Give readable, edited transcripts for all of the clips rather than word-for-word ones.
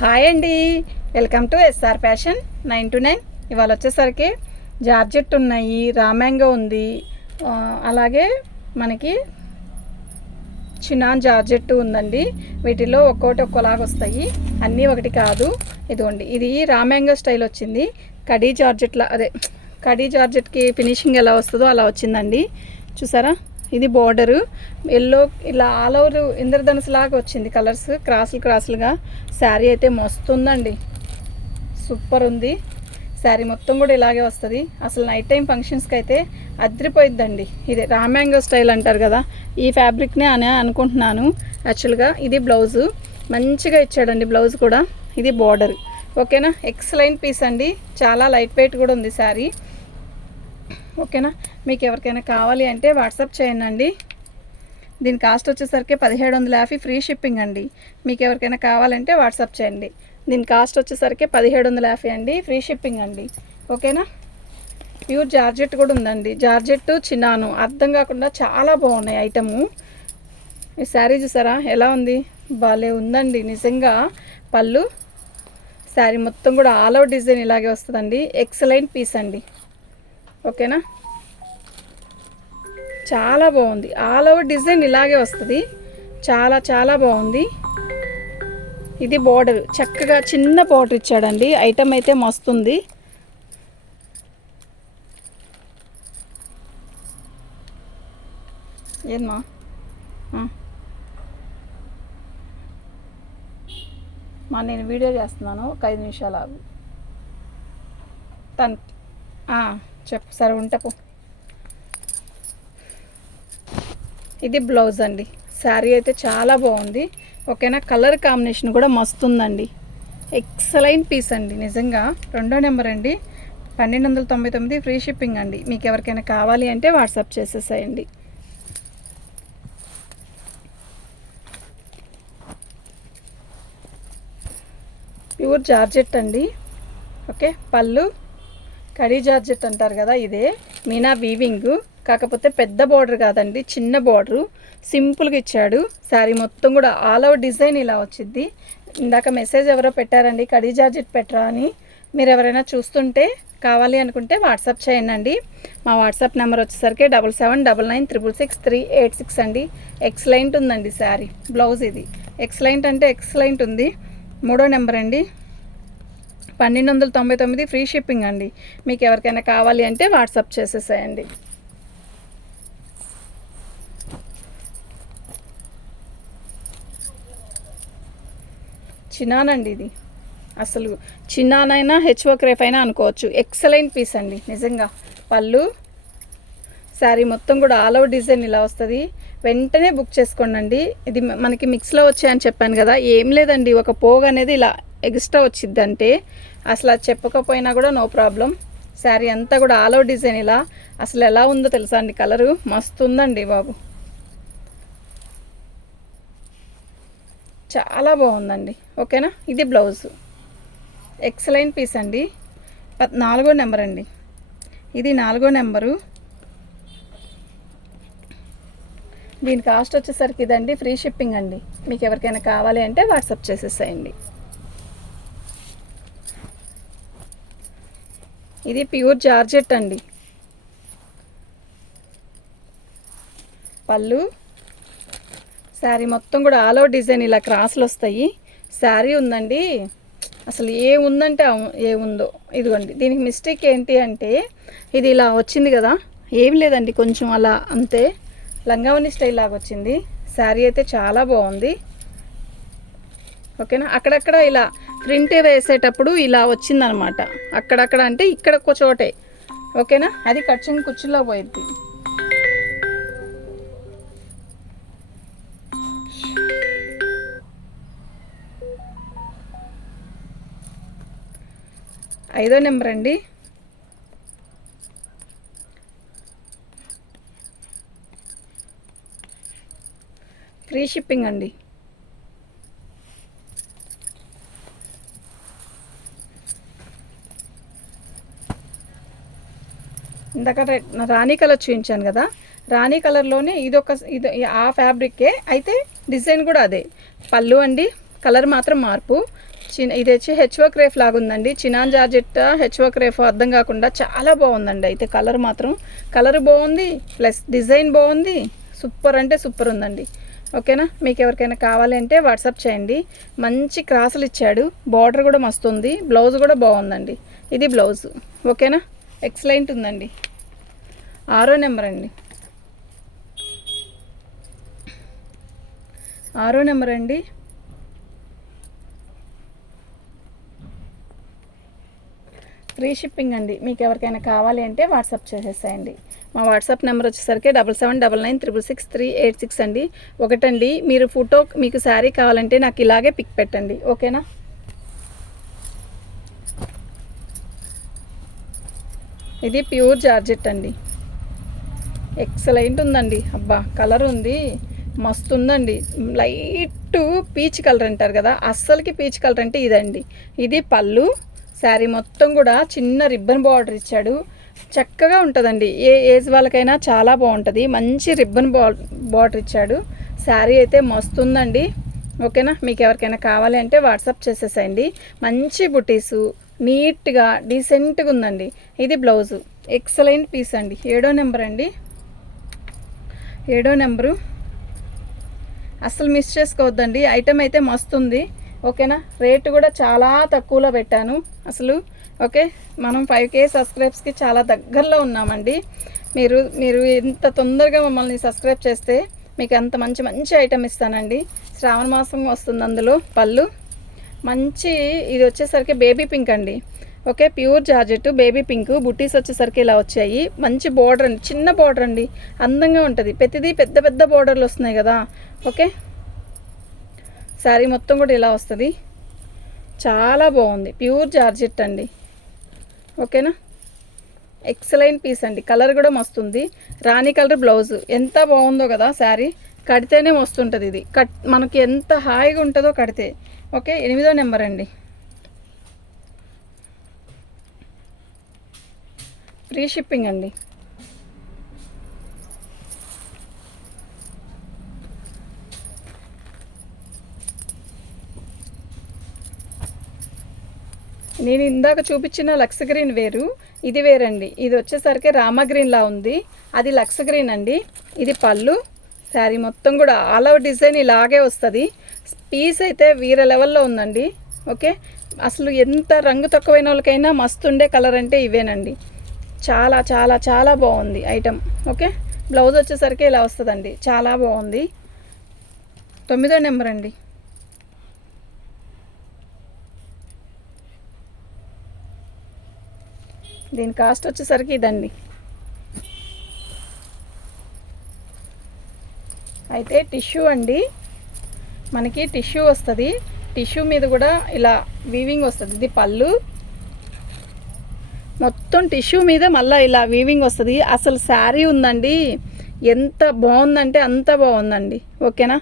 Hi అండి, welcome to SR fashion 929. ఇవాళ వచ్చేసరికి జార్జెట్ ఉన్నాయి, రామ్యాంగో ఉంది, అలాగే మనకి చినాన్ జార్జెట్ ఉందండి. వీటిలో ఒక్కోటి ఒక్కోలాగా వస్తాయి, అన్నీ ఒకటి కాదు. ఇదిగోండి, ఇది రామ్యాంగో స్టైల్ వచ్చింది. కడీ జార్జెట్కి ఫినిషింగ్ ఎలా వస్తుందో అలా వచ్చిందండి. చూసారా, ఇది బోర్డరు ఎల్లో ఇలా ఆల్ ఓవర్ ఇంద్రధనుసు లాగా వచ్చింది. కలర్స్ క్రాసులుగా. శారీ అయితే మస్తు ఉందండి, సూపర్ ఉంది. శారీ మొత్తం కూడా ఇలాగే వస్తుంది. అసలు నైట్ టైం ఫంక్షన్స్కి అయితే అదిరిపోయిద్దండి. ఇది రామ్యాంగో స్టైల్ అంటారు కదా, ఈ ఫ్యాబ్రిక్నే అని అనుకుంటున్నాను యాక్చువల్గా. ఇది బ్లౌజు మంచిగా ఇచ్చాడండి, బ్లౌజ్ కూడా. ఇది బోర్డర్. ఓకేనా, ఎక్సలెంట్ పీస్ అండి, చాలా లైట్ వెయిట్ కూడా ఉంది శారీ. ఓకేనా, మీకు ఎవరికైనా కావాలి అంటే వాట్సాప్ చేయండి. దీని కాస్ట్ వచ్చేసరికి 1750 ఫ్రీ షిప్పింగ్ అండి. మీకు ఎవరికైనా కావాలంటే వాట్సాప్ చేయండి. దీని కాస్ట్ వచ్చేసరికి 1750 అండి, ఫ్రీ షిప్పింగ్ అండి. ఓకేనా, ప్యూర్ జార్జెట్ కూడా ఉందండి. జార్జెట్ చిన్నాను అర్థం కాకుండా చాలా బాగున్నాయి ఐటము. ఈ శారీ చూసారా ఎలా ఉంది, భలే ఉందండి నిజంగా. పళ్ళు శారీ మొత్తం కూడా ఆల్ ఓవర్ డిజైన్ ఇలాగే వస్తుందండి. ఎక్సలెంట్ పీస్ అండి. ఓకేనా, చాలా బాగుంది. ఆల్ ఓవర్ డిజైన్ ఇలాగే వస్తుంది, చాలా బాగుంది. ఇది బోర్డర్, చక్కగా చిన్న బోర్డర్ ఇచ్చాడండి. ఐటమ్ అయితే మస్తుంది. ఏమా నేను వీడియో చేస్తున్నాను, ఒక 5 నిమిషాలు ఆగు. చెప్పు సరే, ఉంటపో. ఇది బ్లౌజ్ అండి. శారీ అయితే చాలా బాగుంది. ఓకేనా, కలర్ కాంబినేషన్ కూడా మస్తు ఉందండి. ఎక్సలెంట్ పీస్ అండి నిజంగా. 2వ నెంబర్ అండి, 1299 ఫ్రీ షిప్పింగ్ అండి. మీకు ఎవరికైనా కావాలి అంటే వాట్సాప్ చేసేసేయండి. ప్యూర్ జార్జెట్ అండి. ఓకే, పళ్ళు కడీ జార్జెట్ అంటారు కదా, ఇదే మీనా వీవింగ్. కాకపోతే పెద్ద బార్డర్ కాదండి, చిన్న బార్డరు, సింపుల్గా ఇచ్చాడు. శారీ మొత్తం కూడా ఆల్ ఓవర్ డిజైన్ ఇలా వచ్చింది. ఇందాక మెసేజ్ ఎవరో పెట్టారండి, కడీ జార్జెట్ పెట్టరా అని. మీరు ఎవరైనా చూస్తుంటే కావాలి అనుకుంటే వాట్సాప్ చేయండి. మా వాట్సాప్ నెంబర్ వచ్చేసరికి 7799666386 అండి. ఎక్సలెంట్ ఉందండి శారీ. బ్లౌజ్ ఇది ఎక్సలెంట్ అంటే ఎక్సలెంట్ ఉంది. 3వ నెంబర్ అండి, 1299 ఫ్రీ షిప్పింగ్ అండి. మీకు ఎవరికైనా కావాలి అంటే వాట్సాప్ చేసేసేయండి. చినాన్ అండి, ఇది అసలు చిన్నానైనా హెచ్ఓ క్రేఫ్ అయినా అనుకోవచ్చు. ఎక్సలెంట్ పీస్ అండి నిజంగా. పళ్ళు శారీ మొత్తం కూడా ఆల్ ఓవర్ డిజైన్ ఇలా వస్తుంది. వెంటనే బుక్ చేసుకోండి. ఇది మనకి మిక్స్లో వచ్చాయని చెప్పాను కదా, ఏం లేదండి, ఒక పోగు అనేది ఇలా ఎక్స్ట్రా వచ్చిద్దంటే అసలు అది చెప్పకపోయినా కూడా నో ప్రాబ్లం. శారీ అంతా కూడా ఆల్ ఓవర్ డిజైన్ ఇలా. అసలు ఎలా ఉందో తెలుసా అండి, కలరు మస్తు ఉందండి బాబు, చాలా బాగుందండి. ఓకేనా, ఇది బ్లౌజ్ ఎక్సలెంట్ పీస్ అండి. 4వ నెంబర్ అండి, ఇది 4వ నెంబరు. దీని కాస్ట్ వచ్చేసరికి ఇదండి, ఫ్రీ షిప్పింగ్ అండి. మీకు ఎవరికైనా కావాలి అంటే వాట్సాప్ చేసేసేయండి. ఇది ప్యూర్ జార్జెట్ అండి. పళ్ళు శారీ మొత్తం కూడా ఆల్ ఓవర్ డిజైన్ ఇలా క్రాస్లు వస్తాయి. శారీ ఉందండి, అసలు ఏముందంటే ఏముందో. ఇదిగోండి, దీనికి మిస్టేక్ ఏంటి అంటే ఇది ఇలా వచ్చింది కదా, ఏం లేదండి, కొంచెం అలా అంతే. లంగావని స్టైల్ లాగా వచ్చింది. శారీ అయితే చాలా బాగుంది. ఓకేనా, అక్కడక్కడ ఇలా ప్రింట్ వేసేటప్పుడు ఇలా వచ్చిందనమాట. అక్కడక్కడ అంటే ఇక్కడ ఒక చోటే. ఓకేనా, అది కట్చిన కుచ్చుల్లో పోయింది. ఐదో నెంబర్ అండి, ఫ్రీ షిప్పింగ్ అండి. ఇందాక రాణి కలర్ చూపించాను కదా, రాణి కలర్లోనే ఇది ఆ ఫ్యాబ్రికే అయితే డిజైన్ కూడా అదే. పళ్ళు అండి, కలర్ మాత్రం మార్పు. ఇది వచ్చి హెచ్ఓ క్రేఫ్ లాగా ఉందండి. చినాన్ జార్జెట్ హెచ్ఓ క్రేఫ్ అర్థం కాకుండా చాలా బాగుందండి. అయితే కలర్ మాత్రం కలర్ బాగుంది, ప్లస్ డిజైన్ బాగుంది, సూపర్ అంటే సూపర్ ఉందండి. ఓకేనా, మీకు ఎవరికైనా కావాలి అంటే వాట్సాప్ చేయండి. మంచి క్రాసులు ఇచ్చాడు, బార్డర్ కూడా మస్తు ఉంది, బ్లౌజ్ కూడా బాగుందండి. ఇది బ్లౌజ్. ఓకేనా, ఎక్సలెంట్ ఉందండి. 6వ నెంబర్ అండి. 6వ నెంబర్ అండి. ఫ్రీ షిప్పింగ్ అండి. మీకు ఎవరికైనా కావాలి అంటే వాట్సాప్ చేసేసేయండి. మా వాట్సాప్ నెంబర్ వచ్చేసరికి 7799666386 అండి. ఒకటండి, మీరు ఫోటో మీకు శారీ కావాలంటే నాకు ఇలాగే పిక్ పెట్టండి. ఓకేనా. ఇది ప్యూర్ జార్జెట్ అండి. ఎక్సలెంట్ ఉందండి. అబ్బా కలర్ ఉంది, మస్తు ఉందండి. లైట్ పీచ్ కలర్ అంటారు కదా, అస్సలకి పీచ్ కలర్ అంటే ఇదండి. ఇది పళ్ళు. శారీ మొత్తం కూడా చిన్న రిబ్బన్ బార్డర్ ఇచ్చాడు. చక్కగా ఉంటుందండి, ఏ ఏజ్ వాళ్ళకైనా చాలా బాగుంటుంది. మంచి రిబ్బన్ బార్డర్ ఇచ్చాడు. శారీ అయితే మస్తు ఉందండి. ఓకేనా, మీకు ఎవరికైనా కావాలి అంటే వాట్సాప్ చేసేసేయండి. మంచి బుటీసు, నీట్గా డీసెంట్గా ఉందండి. ఇది బ్లౌజు. ఎక్సలెంట్ పీస్ అండి. 7వ నెంబర్ అండి. 7వ నెంబరు అస్సలు మిస్ చేసుకోవద్దండి. ఐటెం అయితే మస్తు ఉంది. ఓకేనా, రేటు కూడా చాలా తక్కువలో పెట్టాను అసలు. ఓకే, మనం 5K సబ్స్క్రైబ్స్కి చాలా దగ్గరలో ఉన్నామండి. మీరు ఎంత తొందరగా మమ్మల్ని సబ్స్క్రైబ్ చేస్తే మీకు అంత మంచి మంచి ఐటెం ఇస్తానండి. శ్రావణ మాసం వస్తుంది. అందులో పళ్ళు మంచి, ఇది వచ్చేసరికి బేబీ పింక్ అండి. Okay, pure georgette baby pink. బుటీస్ వచ్చేసరికి ఇలా వచ్చాయి. మంచి బార్డర్ అండి, చిన్న బార్డర్ అండి, అందంగా ఉంటుంది. ప్రతిదీ పెద్ద పెద్ద బార్డర్లు వస్తున్నాయి కదా. ఓకే, శారీ మొత్తం కూడా ఇలా వస్తుంది. చాలా బాగుంది, ప్యూర్ జార్జెట్ అండి. ఓకేనా, ఎక్సలెంట్ పీస్ అండి. కలర్ కూడా మస్తుంది, రాణి కలర్ బ్లౌజ్. ఎంత బాగుందో కదా శారీ. కడితేనే వస్తుంటుంది ఇది. మనకి ఎంత హాయిగా ఉంటుందో కడితే. ఓకే, 8వ నెంబర్ అండి. ఫ్రీ షిప్పింగ్ అండి. నేను ఇందాక చూపించిన లక్స్ గ్రీన్ వేరు, ఇది వేరండి. ఇది వచ్చేసరికి రామ గ్రీన్లా ఉంది, అది లక్స్ గ్రీన్ అండి. ఇది పళ్ళు. శారీ మొత్తం కూడా ఆల్ ఓవర్ డిజైన్ ఇలాగే వస్తుంది. పీస్ అయితే వీర లెవెల్లో ఉందండి. ఓకే, అసలు ఎంత రంగు తక్కువైన వాళ్ళకైనా మస్తు ఉండే కలర్ అంటే ఇవేనండి. చాలా చాలా చాలా బాగుంది ఐటెం. ఓకే, బ్లౌజ్ వచ్చేసరికి ఇలా వస్తుందండి. చాలా బాగుంది. 9వ నెంబర్ అండి. దీని కాస్ట్ వచ్చేసరికి ఇదండి. అయితే టిష్యూ అండి, మనకి టిష్యూ వస్తుంది. టిష్యూ మీద కూడా ఇలా వీవింగ్ వస్తుంది. ఇది పళ్ళు. మొత్తం టిష్యూ మీద మళ్ళీ ఇలా వీవింగ్ వస్తుంది. అసలు శారీ ఉందండి, ఎంత బాగుందంటే అంత బాగుందండి. ఓకేనా,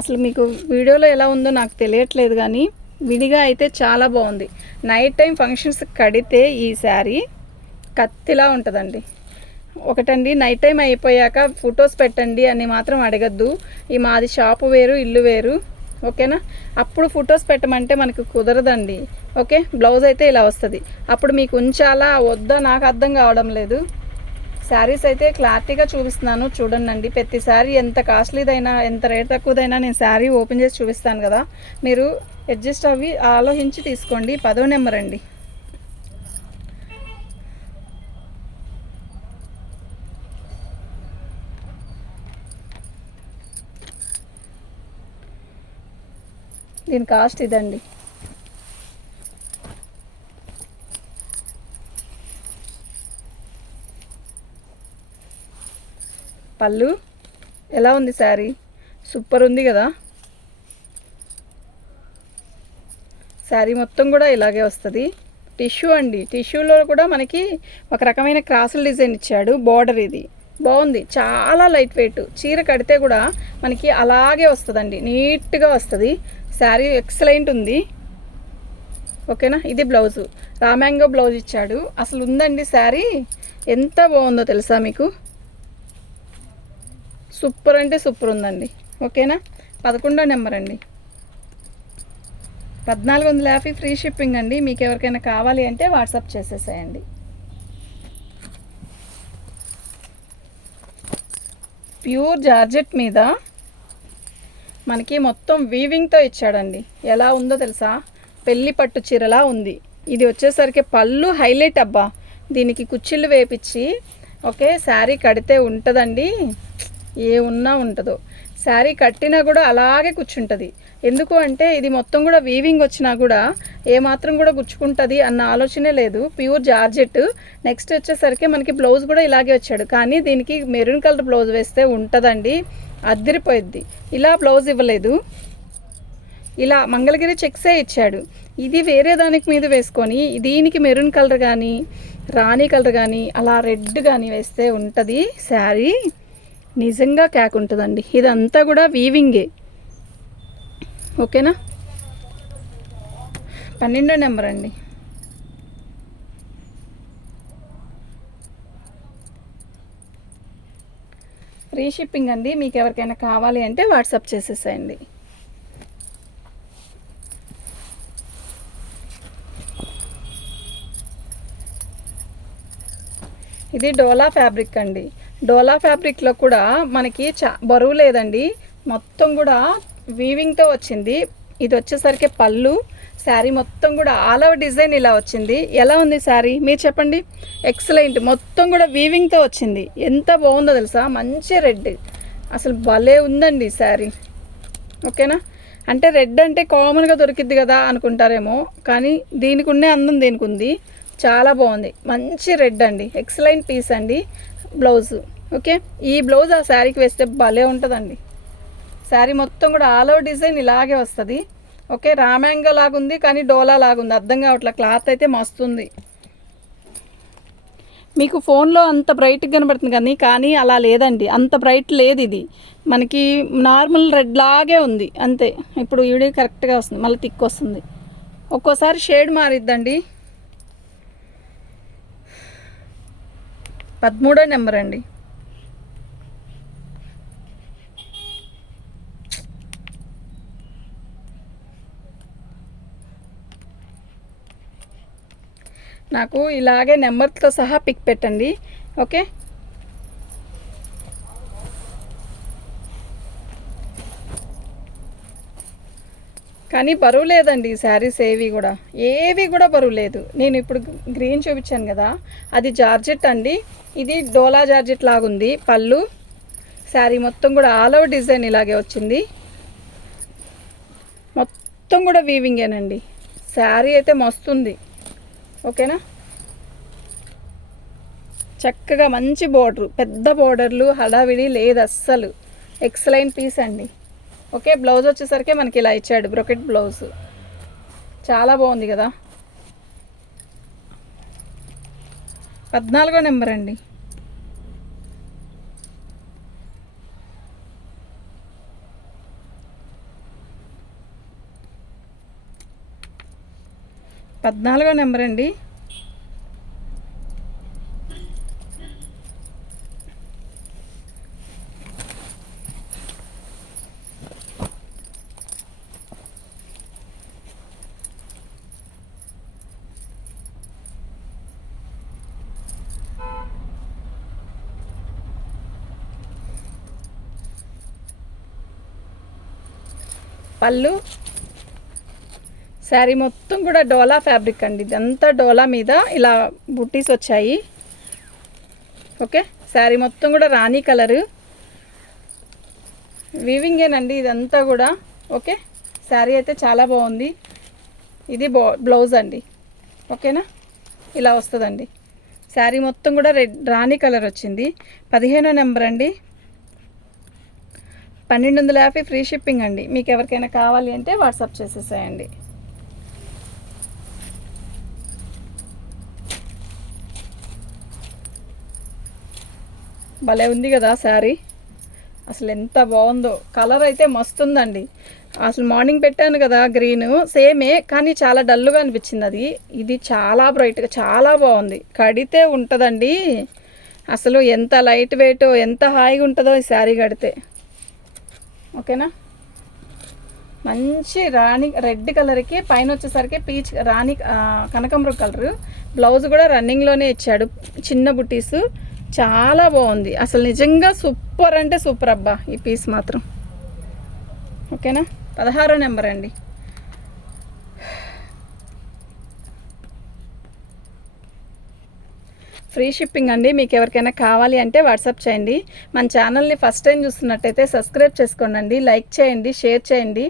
అసలు మీకు వీడియోలో ఎలా ఉందో నాకు తెలియట్లేదు, కానీ విడిగా అయితే చాలా బాగుంది. నైట్ టైం ఫంక్షన్స్ కడితే ఈ శారీ కత్తిలా ఉంటుందండి. ఒకటండి, నైట్ టైం అయిపోయాక ఫొటోస్ పెట్టండి అని మాత్రం అడగద్దు. ఈ మాది షాపు వేరు, ఇల్లు వేరు. ఓకేనా, అప్పుడు ఫొటోస్ పెట్టమంటే మనకు కుదరదండి. ఓకే, బ్లౌజ్ అయితే ఇలా వస్తుంది. అప్పుడు మీకు ఉంచాలా వద్దా నాకు అర్థం కావడం లేదు. శారీస్ అయితే క్లారిటీగా చూపిస్తున్నాను, చూడండి. ప్రతి శారీ ఎంత కాస్ట్లీదైనా, ఎంత రేట్ తక్కువదైనా నేను శారీ ఓపెన్ చేసి చూపిస్తాను కదా, మీరు అడ్జస్ట్ అవి ఆలోచించి తీసుకోండి. 10వ నెంబర్ అండి. దీని కాస్ట్ ఇదండి. పళ్ళు ఎలా ఉంది శారీ, సూపర్ ఉంది కదా. శారీ మొత్తం కూడా ఇలాగే వస్తుంది. టిష్యూ అండి, టిష్యూలో కూడా మనకి ఒక రకమైన క్రాసుల డిజైన్ ఇచ్చాడు. బార్డర్ ఇది బాగుంది, చాలా లైట్ వెయిట్. చీర కడితే కూడా మనకి అలాగే వస్తుందండి, నీట్గా వస్తుంది. శారీ ఎక్సలెంట్ ఉంది. ఓకేనా, ఇది బ్లౌజు. రామ్యాంగో బ్లౌజ్ ఇచ్చాడు. అసలు ఉందండి శారీ, ఎంత బాగుందో తెలుసా మీకు. సూపర్ అంటే సూపర్ ఉందండి. ఓకేనా, 11వ నెంబర్ అండి. 1450 ఫ్రీ షిప్పింగ్ అండి. మీకు ఎవరికైనా కావాలి అంటే వాట్సాప్ చేసేసేయండి. ప్యూర్ జార్జెట్ మీద మనకి మొత్తం వీవింగ్తో ఇచ్చాడండి. ఎలా ఉందో తెలుసా, పెళ్లి పట్టు చీరలా ఉంది. ఇది వచ్చేసరికి పళ్ళు హైలైట్ అబ్బా. దీనికి కుచ్చిళ్ళు వేపించి ఓకే శారీ కడితే ఉంటుందండి, ఏ ఉన్నా ఉంటుందో. శారీ కట్టినా కూడా అలాగే కూర్చుంటుంది. ఎందుకు అంటే ఇది మొత్తం కూడా వీవింగ్ వచ్చినా కూడా ఏమాత్రం కూడా గుచ్చుకుంటుంది అన్న ఆలోచనే లేదు. Pure georgette. నెక్స్ట్ వచ్చేసరికి మనకి బ్లౌజ్ కూడా ఇలాగే వచ్చాడు, కానీ దీనికి మెరూన్ కలర్ బ్లౌజ్ వేస్తే ఉంటుందండి, అద్దరిపోయిద్ది. ఇలా బ్లౌజ్ ఇవ్వలేదు, ఇలా మంగళగిరి చెక్సే ఇచ్చాడు. ఇది వేరే దానికి మీద వేసుకొని దీనికి మెరూన్ కలర్ కానీ రాణి కలర్ కానీ అలా రెడ్ కానీ వేస్తే ఉంటుంది శారీ, నిజంగా క్యాక్ ఉంటుందండి. ఇదంతా కూడా వీవింగే. ఓకేనా. 12వ నెంబర్ అండి. ఫ్రీ షిప్పింగ్ అండి. మీకు ఎవరికైనా కావాలి అంటే వాట్సాప్ చేసేసేయండి. ఇది డోలా ఫ్యాబ్రిక్ అండి. డోలా ఫ్యాబ్రిక్లో కూడా మనకి బరువు లేదండి, మొత్తం కూడా వీవింగ్తో వచ్చింది. ఇది వచ్చేసరికి పళ్ళు. శారీ మొత్తం కూడా ఆల్ ఓవర్ డిజైన్ ఇలా వచ్చింది. ఎలా ఉంది శారీ మీరు చెప్పండి. ఎక్సలెంట్. మొత్తం కూడా వీవింగ్తో వచ్చింది. ఎంత బాగుందో తెలుసా, మంచి రెడ్, అసలు భలే ఉందండి శారీ. ఓకేనా. అంటే రెడ్ అంటే కామన్గా దొరికిద్ది కదా అనుకుంటారేమో, కానీ దీనికి ఉండే అందం దీనికి ఉంది. చాలా బాగుంది, మంచి రెడ్ అండి, ఎక్సలెంట్ పీస్ అండి. బ్లౌజు ఓకే, ఈ బ్లౌజ్ ఆ శారీకి వేస్తే భలే ఉంటుందండి. శారీ మొత్తం కూడా ఆల్ ఓవర్ డిజైన్ ఇలాగే వస్తుంది. ఓకే, రామ్యాంగో లాగుంది కానీ డోలా లాగుంది, అర్థం కావట్లా. క్లాత్ అయితే మస్తుంది. మీకు ఫోన్లో అంత బ్రైట్గా కనబడుతుంది కానీ అలా లేదండి, అంత బ్రైట్ లేదు. ఇది మనకి నార్మల్ రెడ్ లాగే ఉంది అంతే. ఇప్పుడు వీడియో కరెక్ట్గా వస్తుంది, మళ్ళీ థిక్ వస్తుంది, ఒక్కోసారి షేడ్ మారిద్దండి. 13వ నెంబర్ అండి. నాకు ఇలాగే నెంబర్తో సహా పిక్ పెట్టండి. ఓకే, కానీ బరువు లేదండి ఈ శారీస్ ఏవి కూడా బరువు లేదు. నేను ఇప్పుడు గ్రీన్ చూపించాను కదా, అది జార్జెట్ అండి. ఇది డోలా జార్జెట్ లాగుంది పళ్ళు. శారీ మొత్తం కూడా ఆల్ ఓవర్ డిజైన్ ఇలాగే వచ్చింది, మొత్తం కూడా వీవింగేనండి. శారీ అయితే మస్తుంది. ఓకేనా. చక్కగా మంచి బోర్డరు, పెద్ద బోర్డర్లు, హడావిడి లేదు అస్సలు. ఎక్సలెంట్ పీస్ అండి. ఓకే, బ్లౌజ్ వచ్చేసరికి మనకి ఇలా ఇచ్చాడు, బ్రొకెట్ బ్లౌజ్. చాలా బాగుంది కదా. 14వ నెంబర్ అండి. పద్నాలుగో నెంబర్ అండి. పళ్ళు. శారీ మొత్తం కూడా డోలా ఫ్యాబ్రిక్ అండి, ఇదంతా డోలా మీద ఇలా బుట్టీస్ వచ్చాయి. ఓకే, శారీ మొత్తం కూడా రాణి కలరు, వీవింగేనండి ఇదంతా కూడా. ఓకే, శారీ అయితే చాలా బాగుంది. ఇది బ్లౌజ్ అండి. ఓకేనా, ఇలా వస్తుందండి. శారీ మొత్తం కూడా రెడ్ రాణి కలర్ వచ్చింది. 15వ నెంబర్ అండి. 1250 ఫ్రీ షిప్పింగ్ అండి. మీకు ఎవరికైనా కావాలి అంటే వాట్సాప్ చేసేసేయండి. భలే ఉంది కదా శారీ, అసలు ఎంత బాగుందో. కలర్ అయితే మస్తుందండి. అసలు మార్నింగ్ పెట్టాను కదా గ్రీన్, సేమే కానీ చాలా డల్గా అనిపించింది అది. ఇది చాలా బ్రైట్గా చాలా బాగుంది, కడితే ఉంటుందండి. అసలు ఎంత లైట్ వెయిట్, ఎంత హాయిగా ఉంటుందో ఈ శారీ కడితే. ఓకేనా. మంచి రాణి రెడ్ కలర్కి పైన వచ్చేసరికి పీచ్ రాణి కనకాంబరం కలరు. బ్లౌజ్ కూడా రన్నింగ్లోనే ఇచ్చాడు, చిన్న బుట్టీసు. చాలా బాగుంది అసలు, నిజంగా సూపర్ అంటే సూపర్ అబ్బా ఈ పీస్ మాత్రం. ఓకేనా, 16వ నెంబర్ అండి. ఫ్రీ షిప్పింగ్ అండి. మీకు ఎవరికైనా కావాలి అంటే వాట్సాప్ చేయండి. మన ఛానల్ని ఫస్ట్ టైం చూస్తున్నట్టయితే సబ్స్క్రైబ్ చేసుకోండి, లైక్ చేయండి, షేర్ చేయండి.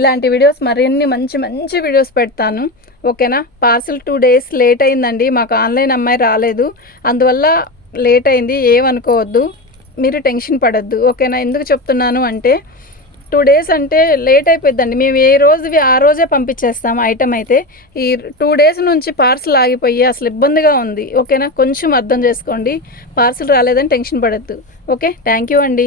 ఇలాంటి వీడియోస్ మరిన్ని మంచి మంచి వీడియోస్ పెడతాను. ఓకేనా. పార్సిల్ 2 days లేట్ అయిందండి, మాకు ఆన్లైన్ అమ్మాయి రాలేదు, అందువల్ల లేట్ అయింది. ఏమనుకోవద్దు, మీరు టెన్షన్ పడద్దు. ఓకేనా. ఎందుకు చెప్తున్నాను అంటే 2 days అంటే లేట్ అయిపోద్దండి. మేము ఏ రోజువి ఆ రోజే పంపించేస్తాము ఐటమ్ అయితే. ఈ 2 days నుంచి పార్సిల్ ఆగిపోయి అసలు ఇబ్బందిగా ఉంది. ఓకేనా, కొంచెం అర్థం చేసుకోండి. పార్సిల్ రాలేదని టెన్షన్ పడద్దు. ఓకే, థ్యాంక్ యూ అండి.